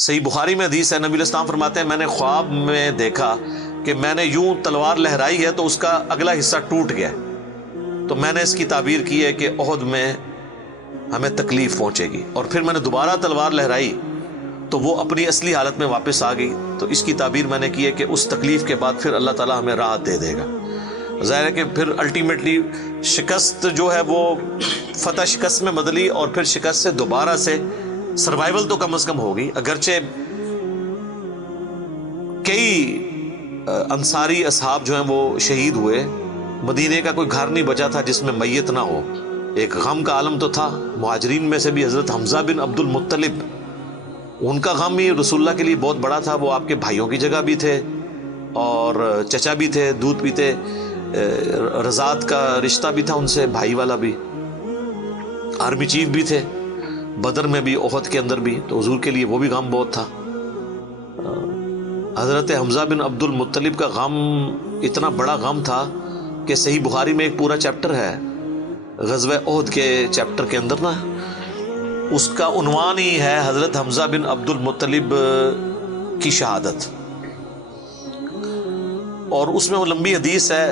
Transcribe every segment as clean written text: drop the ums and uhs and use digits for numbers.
صحیح بخاری میں حدیث ہے، نبی علیہ السلام فرماتے ہیں میں نے خواب میں دیکھا کہ میں نے یوں تلوار لہرائی ہے تو اس کا اگلا حصہ ٹوٹ گیا، تو میں نے اس کی تعبیر کی ہے کہ احد میں ہمیں تکلیف پہنچے گی، اور پھر میں نے دوبارہ تلوار لہرائی تو وہ اپنی اصلی حالت میں واپس آ گئی، تو اس کی تعبیر میں نے کی ہے کہ اس تکلیف کے بعد پھر اللہ تعالیٰ ہمیں راحت دے دے گا۔ ظاہر ہے کہ پھر الٹیمیٹلی شکست جو ہے وہ فتح شکست میں بدلی، اور پھر شکست سے دوبارہ سے سروائیول تو کم از کم ہوگی، اگرچہ کئی انصاری اصحاب جو ہیں وہ شہید ہوئے، مدینے کا کوئی گھر نہیں بچا تھا جس میں میت نہ ہو، ایک غم کا عالم تو تھا۔ مہاجرین میں سے بھی حضرت حمزہ بن عبد المطلب، ان کا غم ہی رسول اللہ کے لیے بہت بڑا تھا، وہ آپ کے بھائیوں کی جگہ بھی تھے اور چچا بھی تھے، دودھ پیتے، رضاعت کا رشتہ بھی تھا ان سے، بھائی والا بھی، آرمی چیف بھی تھے، بدر میں بھی، احد کے اندر بھی، تو حضور کے لیے وہ بھی غم بہت تھا۔ حضرت حمزہ بن عبد المطلب کا غم اتنا بڑا غم تھا کہ صحیح بخاری میں ایک پورا چیپٹر ہے غزوہ احد کے چیپٹر کے اندر نا، اس کا عنوان ہی ہے حضرت حمزہ بن عبد المطلب کی شہادت، اور اس میں وہ لمبی حدیث ہے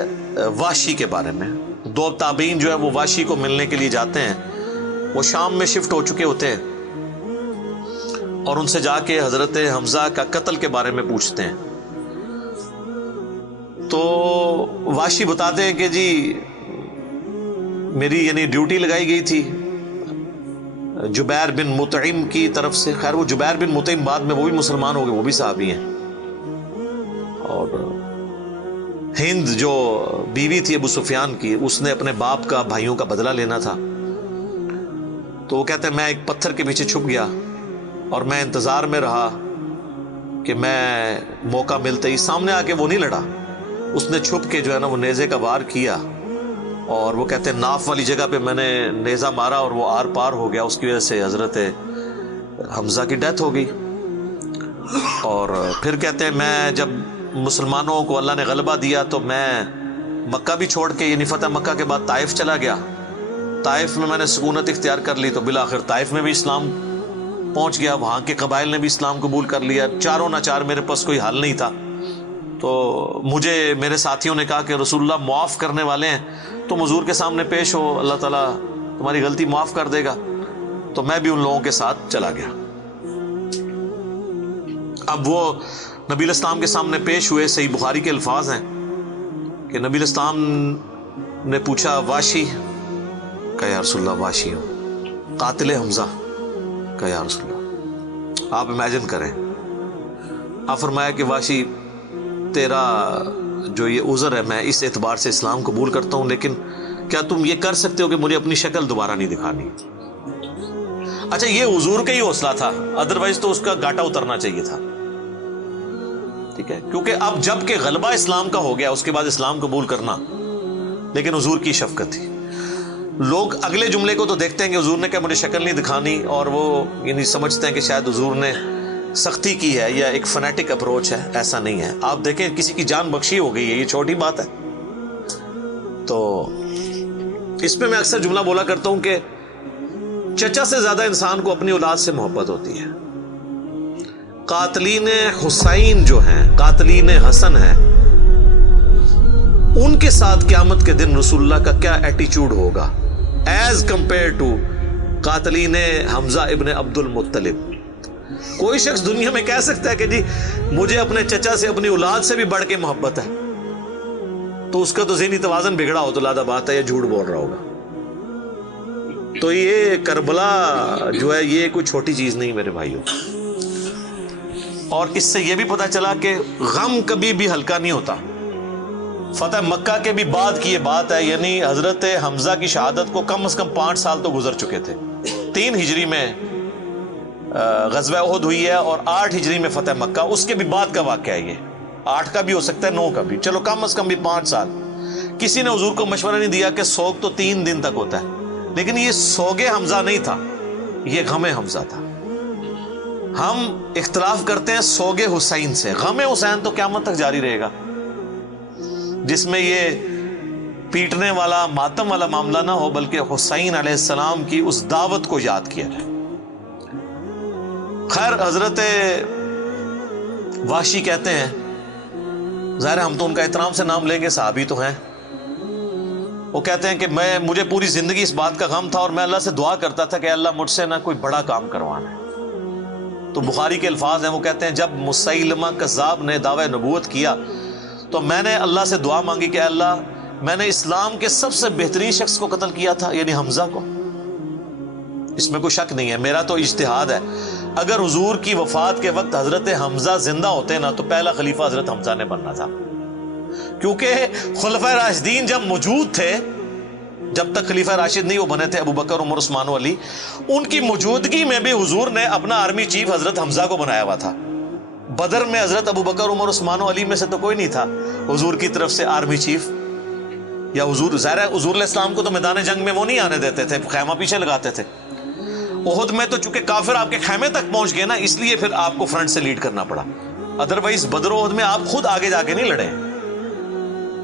وحشی کے بارے میں۔ دو تابعین جو ہے وہ وحشی کو ملنے کے لیے جاتے ہیں، وہ شام میں شفٹ ہو چکے ہوتے ہیں، اور ان سے جا کے حضرت حمزہ کا قتل کے بارے میں پوچھتے ہیں، تو وحشی بتاتے ہیں کہ جی میری یعنی ڈیوٹی لگائی گئی تھی جبیر بن مطعم کی طرف سے۔ خیر وہ جبیر بن مطعم بعد میں وہ بھی مسلمان ہو گئے، وہ بھی صحابی ہیں، اور ہند جو بیوی تھی ابو سفیان کی، اس نے اپنے باپ کا بھائیوں کا بدلہ لینا تھا، تو وہ کہتے ہیں میں ایک پتھر کے پیچھے چھپ گیا اور میں انتظار میں رہا کہ میں موقع ملتے ہی، سامنے آ کے وہ نہیں لڑا، اس نے چھپ کے جو ہے نا وہ نیزے کا وار کیا، اور وہ کہتے ہیں ناف والی جگہ پہ میں نے نیزہ مارا اور وہ آر پار ہو گیا، اس کی وجہ سے حضرت حمزہ کی ڈیتھ ہو گئی۔ اور پھر کہتے ہیں میں جب مسلمانوں کو اللہ نے غلبہ دیا تو میں مکہ بھی چھوڑ کے، یعنی فتح مکہ کے بعد طائف چلا گیا، طائف میں نے سکونت اختیار کر لی، تو بالآخر طائف میں بھی اسلام پہنچ گیا، وہاں کے قبائل نے بھی اسلام قبول کر لیا، چاروں ناچار میرے پاس کوئی حل نہیں تھا، تو مجھے میرے ساتھیوں نے کہا کہ رسول اللہ معاف کرنے والے ہیں، تم حضور کے سامنے پیش ہو، اللہ تعالیٰ تمہاری غلطی معاف کر دے گا، تو میں بھی ان لوگوں کے ساتھ چلا گیا۔ اب وہ نبی علیہ السلام کے سامنے پیش ہوئے، صحیح بخاری کے الفاظ ہیں کہ نبی علیہ السلام نے پوچھا واشی کا یا رسول اللہ، واشی ہوں، قاتل حمزہ کا یا رسول اللہ۔ آپ امیجن کریں، آپ فرمایا کہ واشی تیرا جو یہ عذر ہے میں اس اعتبار سے اسلام قبول کرتا ہوں، لیکن کیا تم یہ کر سکتے ہو کہ مجھے اپنی شکل دوبارہ نہیں دکھانی؟ اچھا یہ حضور کا ہی حوصلہ تھا، ادروائز تو اس کا گاٹا اترنا چاہیے تھا، ٹھیک ہے، کیونکہ اب جب کہ غلبہ اسلام کا ہو گیا اس کے بعد اسلام قبول کرنا، لیکن حضور کی شفقت تھی۔ لوگ اگلے جملے کو تو دیکھتے ہیں کہ حضور نے کہا مجھے شکل نہیں دکھانی، اور وہ یعنی سمجھتے ہیں کہ شاید حضور نے سختی کی ہے یا ایک فنیٹک اپروچ ہے، ایسا نہیں ہے۔ آپ دیکھیں کسی کی جان بخشی ہو گئی ہے، یہ چھوٹی بات ہے۔ تو اس پہ میں اکثر جملہ بولا کرتا ہوں کہ چچا سے زیادہ انسان کو اپنی اولاد سے محبت ہوتی ہے۔ قاتلین حسین جو ہیں، قاتلین حسن ہیں، ان کے ساتھ قیامت کے دن رسول اللہ کا کیا ایٹیچیوڈ ہوگا ایز کمپیئر ٹو قاتلین حمزہ ابن عبد المطلب۔ کوئی شخص دنیا میں کہہ سکتا ہے کہ جی مجھے اپنے چچا سے اپنی اولاد سے بھی بڑھ کے محبت ہے، تو اس کا تو ذہنی توازن بگڑا ہو تو لادہ بات ہے، یہ جھوٹ بول رہا ہوگا۔ تو یہ کربلا جو ہے یہ کوئی چھوٹی چیز نہیں میرے بھائیوں، اور اس سے یہ بھی پتہ چلا کہ غم کبھی بھی ہلکا نہیں ہوتا۔ فتح مکہ کے بھی بعد کی یہ بات ہے، یعنی حضرت حمزہ کی شہادت کو کم از کم 5 سال تو گزر چکے تھے۔ 3 ہجری میں غزوہ احد ہوئی ہے اور 8 ہجری میں فتح مکہ، اس کے بھی بعد کا واقعہ ہے، یہ 8 کا بھی ہو سکتا ہے 9 کا بھی، چلو کم از کم بھی 5 سال۔ کسی نے حضور کو مشورہ نہیں دیا کہ سوگ تو 3 دن تک ہوتا ہے، لیکن یہ سوگ حمزہ نہیں تھا، یہ غم حمزہ تھا۔ ہم اختلاف کرتے ہیں سوگ حسین سے، غم حسین تو قیامت تک جاری رہے گا، جس میں یہ پیٹنے والا ماتم والا معاملہ نہ ہو، بلکہ حسین علیہ السلام کی اس دعوت کو یاد کیا جائے۔ خیر حضرت وحشی کہتے ہیں، ظاہر ہم تو ان کا احترام سے نام لیں گے، صحابی تو ہیں، وہ کہتے ہیں کہ مجھے پوری زندگی اس بات کا غم تھا اور میں اللہ سے دعا کرتا تھا کہ اللہ مجھ سے نہ کوئی بڑا کام کروانا ہے۔ تو بخاری کے الفاظ ہیں، وہ کہتے ہیں جب مسیلمہ کذاب نے دعوی نبوت کیا تو میں نے اللہ سے دعا مانگی کہ اللہ میں نے اسلام کے سب سے بہترین شخص کو قتل کیا تھا، یعنی حمزہ کو، اس میں کوئی شک نہیں ہے، میرا تو اجتہاد ہے، اگر حضور کی وفات کے وقت حضرت حمزہ زندہ ہوتے نا تو پہلا خلیفہ حضرت حمزہ نے بننا تھا، کیونکہ خلفائے راشدین جب موجود تھے، جب تک خلیفہ راشد نہیں وہ بنے تھے ابو بکر، عمر، عثمان و علی، ان کی موجودگی میں بھی حضور نے اپنا آرمی چیف حضرت حمزہ کو بنایا ہوا تھا۔ بدر میں حضرت ابو بکر، عمر، عثمان و علی میں سے تو کوئی نہیں تھا حضور کی طرف سے آرمی چیف، یا حضور ظاہر ہے حضور علیہ السلام کو تو میدان جنگ میں وہ نہیں آنے دیتے تھے، خیمہ پیچھے لگاتے تھے۔ احد میں تو چونکہ کافر آپ کے خیمے تک پہنچ گئے نا، اس لیے پھر آپ کو فرنٹ سے لیڈ کرنا پڑا، ادروائز بدر و احد میں آپ خود آگے جا کے نہیں لڑے۔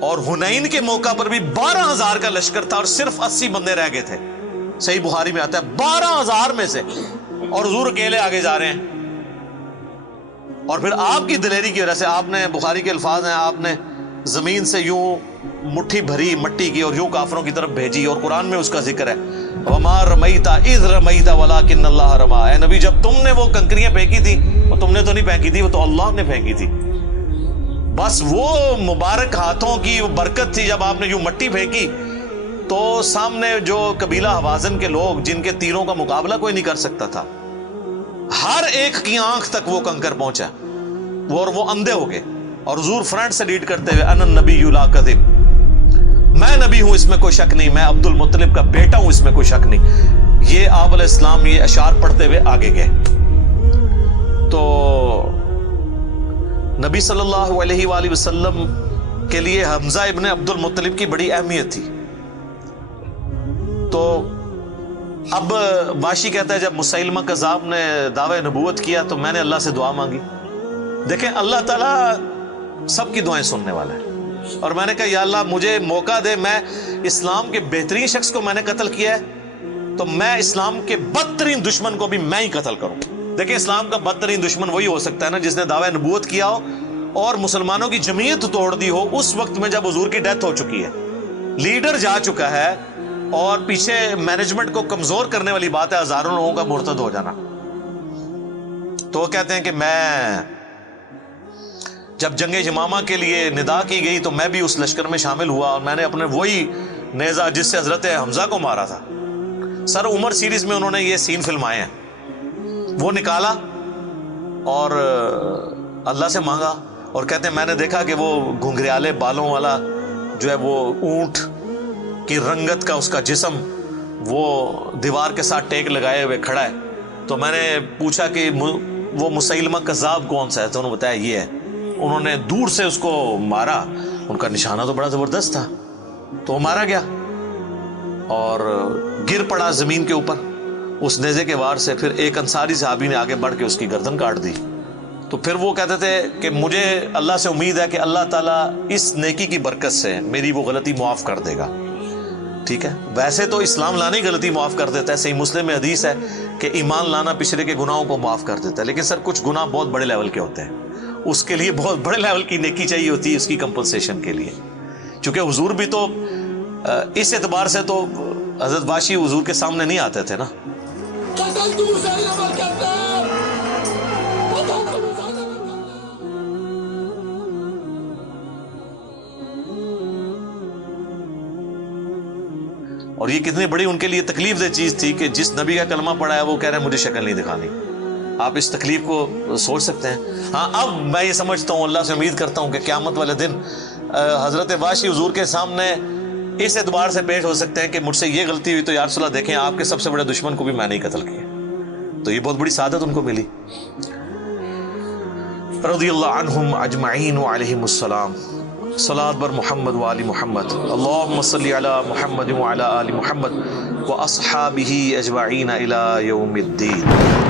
اور حنین کے موقع پر بھی 12,000 کا لشکر تھا اور صرف 80 بندے رہ گئے تھے، صحیح بخاری میں آتا ہے 12,000 میں سے، اور حضور اکیلے آگے جا رہے ہیں۔ اور پھر آپ کی دلیری کی وجہ سے آپ نے، بخاری کے الفاظ ہیں، آپ نے زمین سے یوں مٹھی بھری مٹی کی اور یوں کافروں کی طرف بھیجی، اور قرآن میں اس کا ذکر ہے وَمَا رَمَيْتَ إِذْ رَمَيْتَ وَلَكِنَّ اللَّهَ رَمَىٰ، اے نبی جب تم نے وہ کنکریاں پھینکی تھی وہ تم نے تو نہیں پھینکی تھی، وہ تو اللہ نے پھینکی تھی، بس وہ مبارک ہاتھوں کی برکت تھی۔ جب آپ نے یوں مٹی پھینکی تو سامنے جو قبیلہ حوازن کے لوگ جن کے تیروں کا مقابلہ کوئی نہیں کر سکتا تھا، ہر ایک کی آنکھ تک وہ کنکر پہنچا، وہ اندھے ہو گئے، اور حضور فرنٹ سے لیڈ کرتے ہوئے انا النبی لا کذب، میں نبی ہوں اس میں کوئی شک نہیں، میں عبد المطلب کا بیٹا ہوں اس میں کوئی شک نہیں، یہ آپ علیہ السلام یہ اشعار پڑھتے ہوئے آگے گئے۔ تو نبی صلی اللہ علیہ وآلہ وسلم کے لیے حمزہ ابن عبد المطلب کی بڑی اہمیت تھی۔ تو اب واشی کہتا ہے جب مسیلمہ کذاب نے دعوی نبوت کیا تو میں نے اللہ سے دعا مانگی۔ دیکھیں اللہ تعالیٰ سب کی دعائیں سننے والا ہے، اور میں نے کہا یا اللہ مجھے موقع دے، میں اسلام کے بہترین شخص کو میں نے قتل کیا ہے تو میں اسلام کے بدترین دشمن کو بھی میں ہی قتل کروں۔ دیکھیں اسلام کا بدترین دشمن وہی ہو سکتا ہے نا جس نے دعوی نبوت کیا ہو اور مسلمانوں کی جمعیت توڑ دی ہو اس وقت میں جب حضور کی ڈیتھ ہو چکی ہے، لیڈر جا چکا ہے، اور پیچھے مینجمنٹ کو کمزور کرنے والی بات ہے ہزاروں لوگوں کا مرتد ہو جانا۔ تو وہ کہتے ہیں کہ میں جب جنگ یمامہ کے لیے ندا کی گئی تو میں بھی اس لشکر میں شامل ہوا، اور میں نے اپنے وہی نیزہ جس سے حضرت حمزہ کو مارا تھا، سر عمر سیریز میں انہوں نے یہ سین فلمائے ہیں، وہ نکالا اور اللہ سے مانگا، اور کہتے ہیں میں نے دیکھا کہ وہ گھنگریالے بالوں والا جو ہے وہ اونٹ کی رنگت کا اس کا جسم وہ دیوار کے ساتھ ٹیک لگائے ہوئے کھڑا ہے، تو میں نے پوچھا کہ وہ مسیلمہ کذاب کون سا ہے، تو انہوں نے بتایا یہ ہے۔ انہوں نے دور سے اس کو مارا، ان کا نشانہ تو بڑا زبردست تھا، تو وہ مارا گیا اور گر پڑا زمین کے اوپر اس نیزے کے وار سے۔ پھر ایک انصاری صحابی نے آگے بڑھ کے اس کی گردن کاٹ دی۔ تو پھر وہ کہتے تھے کہ مجھے اللہ سے امید ہے کہ اللہ تعالیٰ اس نیکی کی برکت سے میری وہ غلطی معاف کر دے گا۔ ٹھیک ہے، ویسے تو اسلام لانا ہی غلطی معاف کر دیتا ہے، صحیح مسلم میں حدیث ہے کہ ایمان لانا پچھلے کے گناہوں کو معاف کر دیتا ہے، لیکن سر کچھ گناہ بہت بڑے لیول کے ہوتے ہیں، اس کے لیے بہت بڑے لیول کی نیکی چاہیے ہوتی ہے اس کی کمپنسیشن کے لیے، چونکہ حضور بھی تو اس اعتبار سے تو حضرت واشی حضور کے سامنے نہیں آتے تھے نا۔ اور یہ کتنی بڑی ان کے لیے تکلیف دہ چیز تھی کہ جس نبی کا کلمہ پڑھا ہے وہ کہہ رہے ہیں مجھے شکل نہیں دکھانی۔ آپ اس تکلیف کو سوچ سکتے ہیں۔ ہاں اب میں یہ سمجھتا ہوں، اللہ سے امید کرتا ہوں کہ قیامت والے دن حضرت واشی حضور کے سامنے اس اعتبار سے پیش ہو سکتے ہیں کہ مجھ سے یہ غلطی ہوئی تو یا رسول اللہ دیکھیں آپ کے سب سے بڑے دشمن کو بھی میں نہیں قتل کیا، تو یہ بہت بڑی سعادت ان کو ملی۔ رضی اللہ عنہم اجمعین وعلیہم السلام۔ صلاۃ بر محمد وآل محمد، اللہم صلی علی محمد وعلی آل محمد واصحابہ اجمعین الی یوم الدین۔